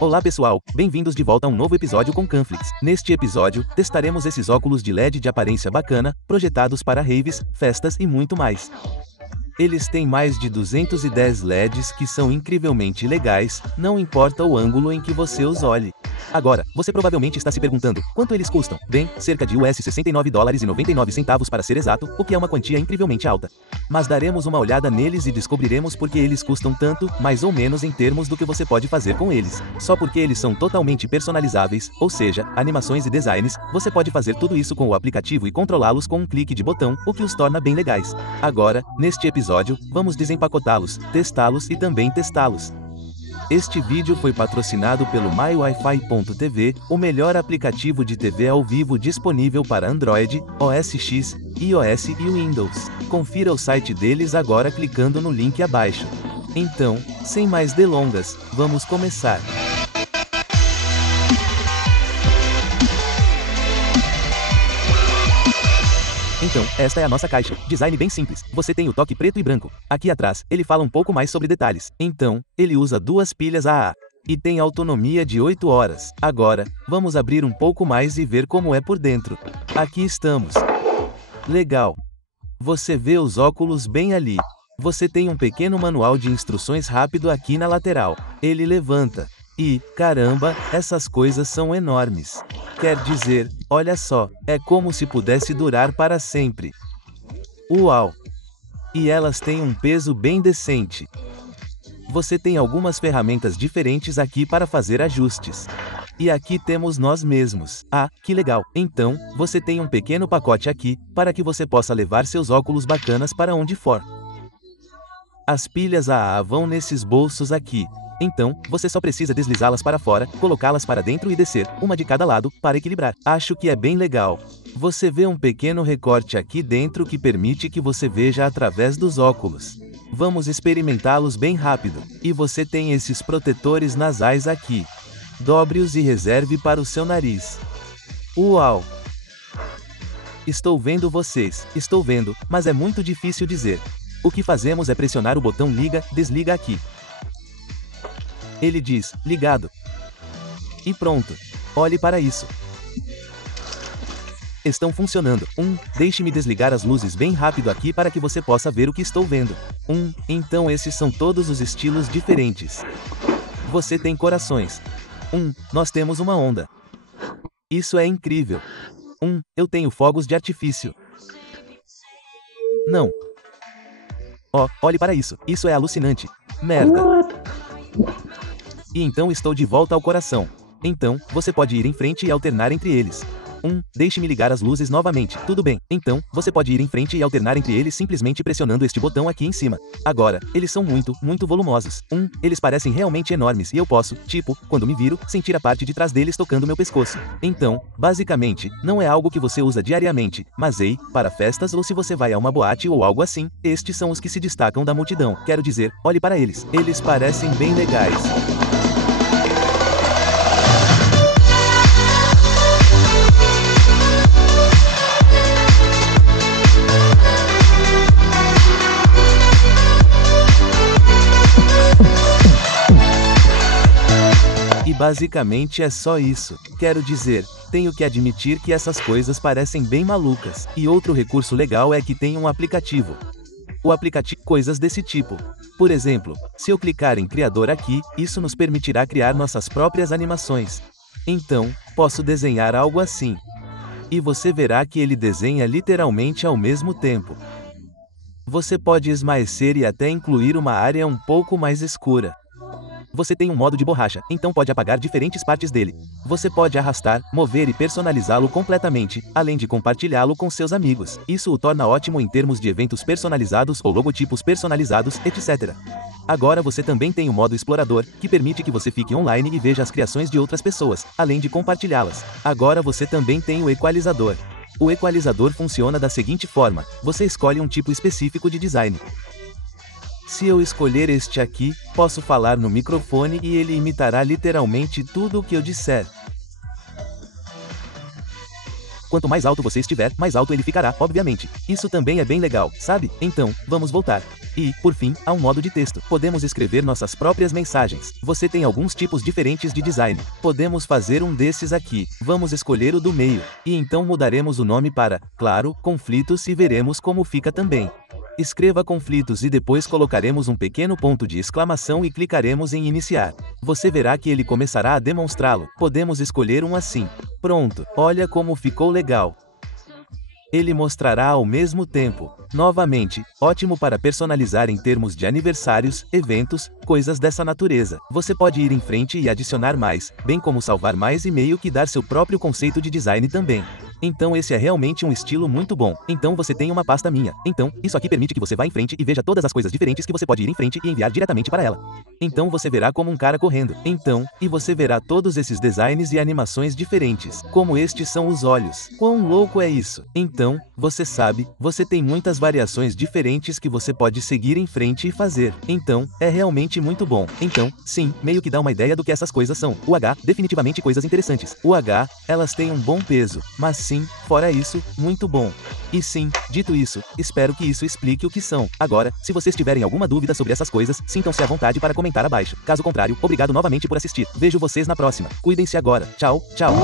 Olá pessoal, bem-vindos de volta a um novo episódio com Canflix. Neste episódio, testaremos esses óculos de LED de aparência bacana, projetados para raves, festas e muito mais. Eles têm mais de 210 LEDs que são incrivelmente legais, não importa o ângulo em que você os olhe. Agora, você provavelmente está se perguntando, quanto eles custam? Bem, cerca de $69,99 para ser exato, o que é uma quantia incrivelmente alta. Mas daremos uma olhada neles e descobriremos por que eles custam tanto, mais ou menos em termos do que você pode fazer com eles. Só porque eles são totalmente personalizáveis, ou seja, animações e designs, você pode fazer tudo isso com o aplicativo e controlá-los com um clique de botão, o que os torna bem legais. Agora, neste episódio, vamos desempacotá-los, testá-los e também testá-los. Este vídeo foi patrocinado pelo MyWiFi.tv, o melhor aplicativo de TV ao vivo disponível para Android, OS X, iOS e Windows. Confira o site deles agora clicando no link abaixo. Então, sem mais delongas, vamos começar. Então, esta é a nossa caixa. Design bem simples. Você tem o toque preto e branco. Aqui atrás, ele fala um pouco mais sobre detalhes. Então, ele usa 2 pilhas AA. E tem autonomia de 8 horas. Agora, vamos abrir um pouco mais e ver como é por dentro. Aqui estamos. Legal. Você vê os óculos bem ali. Você tem um pequeno manual de instruções rápido aqui na lateral. Ele levanta. E, caramba, essas coisas são enormes. Quer dizer, olha só, é como se pudesse durar para sempre. Uau! E elas têm um peso bem decente. Você tem algumas ferramentas diferentes aqui para fazer ajustes. E aqui temos nós mesmos. Ah, que legal! Então, você tem um pequeno pacote aqui, para que você possa levar seus óculos bacanas para onde for. As pilhas AA vão nesses bolsos aqui. Então, você só precisa deslizá-las para fora, colocá-las para dentro e descer, uma de cada lado, para equilibrar. Acho que é bem legal. Você vê um pequeno recorte aqui dentro que permite que você veja através dos óculos. Vamos experimentá-los bem rápido. E você tem esses protetores nasais aqui. Dobre-os e reserve para o seu nariz. Uau! Estou vendo vocês, estou vendo, mas é muito difícil dizer. O que fazemos é pressionar o botão liga, desliga aqui. Ele diz, ligado. E pronto. Olhe para isso. Estão funcionando. Deixe-me desligar as luzes bem rápido aqui para que você possa ver o que estou vendo. Então esses são todos os estilos diferentes. Você tem corações. Nós temos uma onda. Isso é incrível. Eu tenho fogos de artifício. Não. Olhe para isso. Isso é alucinante. Merda. E então estou de volta ao coração. Então, você pode ir em frente e alternar entre eles. Deixe-me ligar as luzes novamente. Tudo bem. Então, você pode ir em frente e alternar entre eles simplesmente pressionando este botão aqui em cima. Agora, eles são muito volumosos. Eles parecem realmente enormes e eu posso, quando me viro, sentir a parte de trás deles tocando meu pescoço. Então, basicamente, não é algo que você usa diariamente, mas para festas ou se você vai a uma boate ou algo assim, estes são os que se destacam da multidão. Quero dizer, olhe para eles. Eles parecem bem legais. Basicamente é só isso. Quero dizer, tenho que admitir que essas coisas parecem bem malucas. E outro recurso legal é que tem um aplicativo. O aplicativo coisas desse tipo. Por exemplo, se eu clicar em Criador aqui, isso nos permitirá criar nossas próprias animações. Então, posso desenhar algo assim. E você verá que ele desenha literalmente ao mesmo tempo. Você pode esmaecer e até incluir uma área um pouco mais escura. Você tem um modo de borracha, então pode apagar diferentes partes dele. Você pode arrastar, mover e personalizá-lo completamente, além de compartilhá-lo com seus amigos. Isso o torna ótimo em termos de eventos personalizados ou logotipos personalizados, etc. Agora você também tem o modo explorador, que permite que você fique online e veja as criações de outras pessoas, além de compartilhá-las. Agora você também tem o equalizador. O equalizador funciona da seguinte forma: você escolhe um tipo específico de design. Se eu escolher este aqui, posso falar no microfone e ele imitará literalmente tudo o que eu disser. Quanto mais alto você estiver, mais alto ele ficará, obviamente. Isso também é bem legal, sabe? Então, vamos voltar. E, por fim, há um modo de texto. Podemos escrever nossas próprias mensagens. Você tem alguns tipos diferentes de design. Podemos fazer um desses aqui. Vamos escolher o do meio. E então mudaremos o nome para, claro, conflitos e veremos como fica também. Escreva conflitos e depois colocaremos um pequeno ponto de exclamação e clicaremos em iniciar. Você verá que ele começará a demonstrá-lo. Podemos escolher um assim. Pronto, olha como ficou legal. Ele mostrará ao mesmo tempo. Novamente, ótimo para personalizar em termos de aniversários, eventos, coisas dessa natureza. Você pode ir em frente e adicionar mais, bem como salvar mais e meio que dar seu próprio conceito de design também. Então esse é realmente um estilo muito bom. Então você tem uma pasta minha. Então, isso aqui permite que você vá em frente e veja todas as coisas diferentes que você pode ir em frente e enviar diretamente para ela. Então você verá como um cara correndo. Então, e você verá todos esses designs e animações diferentes. Como estes são os olhos. Quão louco é isso? Então, você sabe, você tem muitas variações diferentes que você pode seguir em frente e fazer. Então, é realmente muito bom. Então, sim, meio que dá uma ideia do que essas coisas são. O H, definitivamente coisas interessantes. O H, elas têm um bom peso. Mas sim, fora isso, muito bom. E sim, dito isso, espero que isso explique o que são. Agora, se vocês tiverem alguma dúvida sobre essas coisas, sintam-se à vontade para comentar abaixo. Caso contrário, obrigado novamente por assistir. Vejo vocês na próxima. Cuidem-se agora. Tchau, tchau.